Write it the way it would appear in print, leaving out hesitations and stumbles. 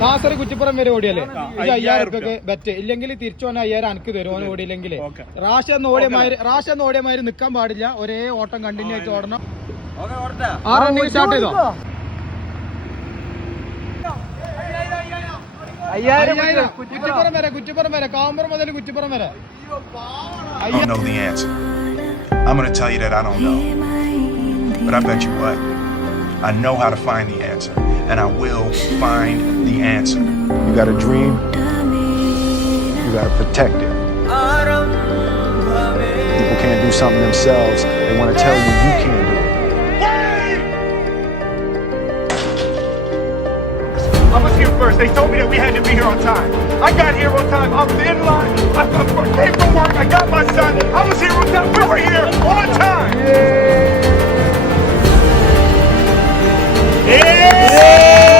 നാസർ കുറ്റിപ്പുറം വരെ ഓടിയല്ലേ 5000 റുപ്യക്ക് ബെറ്റ് ഇല്ലെങ്കിൽ തിരിച്ചു വന്ന 5000 അനക്ക് തരും ഓൻ ഓടിയില്ലെങ്കിൽ. റാഷ് ഓടിയമാതിരി നിക്കാൻ പാടില്ല, ഒരേ ഓട്ടം കണ്ടിന്യൂ ആയിട്ട് ഓടണം. ആ റണ്ണിങ് സ്റ്റാർട്ട് ചെയ്തോ. 5000 കുറ്റിപ്പുറം വരെ കാമ്പുറം മുതൽ കുറ്റിപ്പുറം വരെ. I don't know the answer. I'm going to tell you that I don't know. But I bet you what, I know how to find the answer. And I will find the answer. You got a dream, you got to protect it. People can't do something themselves, they want to tell you you can't do it. I was here first. They told me that we had to be here on time. I got here on time. I was in line. I came from work. I got my son. I was here on time. We were here on time. Yeah.